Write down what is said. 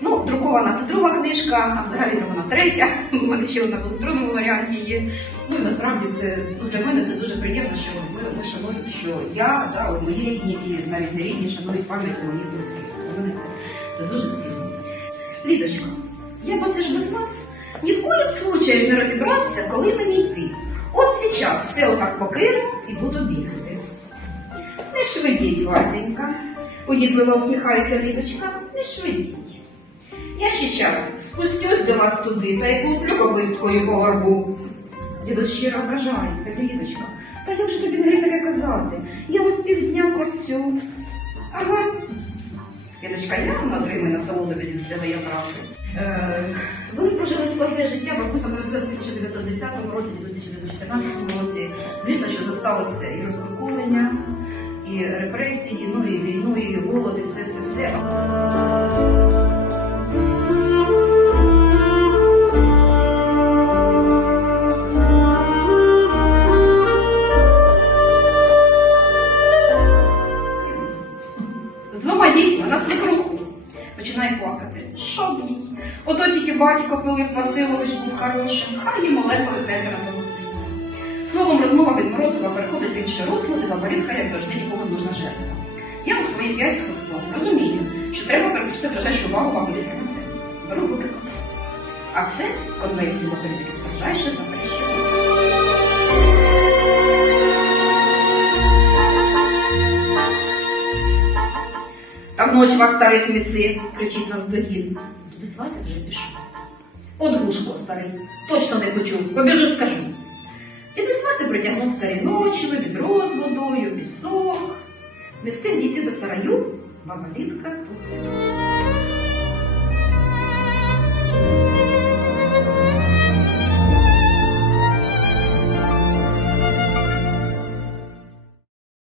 Ну, друкована це друга книжка, а взагалі вона третя. У мене ще вона в електронному варіанті є. Ну і насправді це ну, для мене це дуже приємно, що ми, ми шануємо, що я, да, от мої рідні і навіть не рідні шанують пам'ять моїх близьких. Для мене це, це дуже цінно. Лідочко, я б оце ж без вас ні в коїм случаї не розібрався, коли мені йти. От зараз все отак покину і буду бігати. Не швидіть, Васенька, уїдливо усміхається Лідочка, не швидіть. Я ще час спустюсь до вас туди та й куплю кобисткою по горбу. Дідусь щиро ображається, Лідочка. Та як же тобі не таке казати? Я ось півдня косю. Ага. Лідочка явно отримує насолоду від своєї праці. Е, вони прожили складне життя, бабуся народилася в 1910 році, в 1914 році. Звісно, що зосталося і розкуркулення, і репресії, ну і війну, голод, і все, все, все. З двома дітьми на свекруху починає плакати. Що б їй? Ото тільки батько Пилип Васильович був хорошим, хай йому легко ведеться на світі. Словом, розмова від Морозова переходить в інші розклади, Бабарітка, як завжди, нікому нужна жертва. Я у свої п'ять з хвостом розумію, що треба переключити дрожайшу увагу Бабарітки на себе. Беру в руки кота. А це конвенції Бабарітки строжайше запрещено. Та вночі вас старих міси, кричить нам навздогін. Тобі Вася вже пішов. От гушко старий, точно не почув, побіжу скажу. Дідусь Вася притягнув старі ночі, відро з водою, пісок. Не встиг дійти до сараю, баба Літка тут.